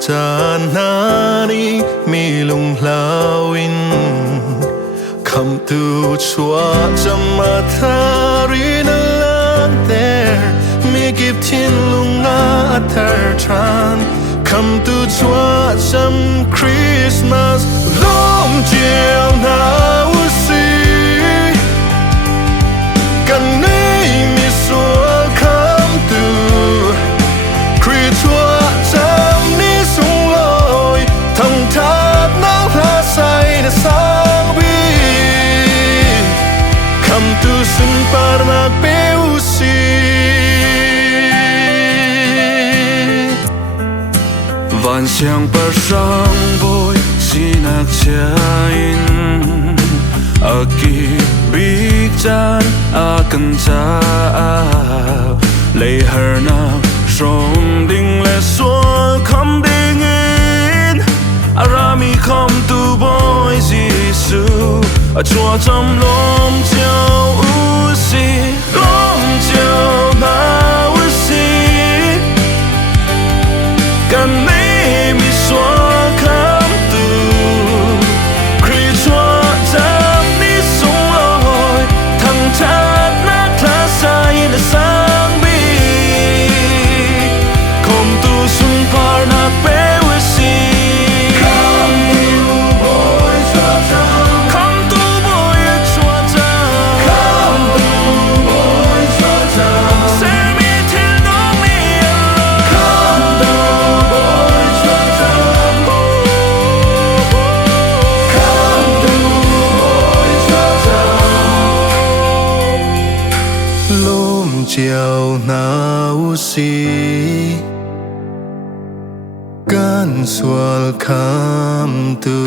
cha na đi mi lung lao in cầm tu chua chăm mà tha ri na lang ter mi kịp thiên lung na thar tran cầm tu chua chăm Christmas lom chiều na u si cần nay mi xua cầm tu Kri chua chăm ni sung loi thằng tháp nắng lá say na sang bi cầm tu sun parna peu si van siang par sang boy sinak chain aki big chan akan cha lei har na som ding le sual kham ding in arami kham tu boy jisu a chua cham lom chao u si lom chao na u si kan me mi xóa kham tu kri chua cham ni sung loi thằng cha na thla sai na sang bi kom tu sun par na pe we si come tu boy chua cham come tu boy chua cham come tu boy chua cham se mi til no mi come tu boy chua cham come tu boy chua cham lom chiều nào si gan sual kham tu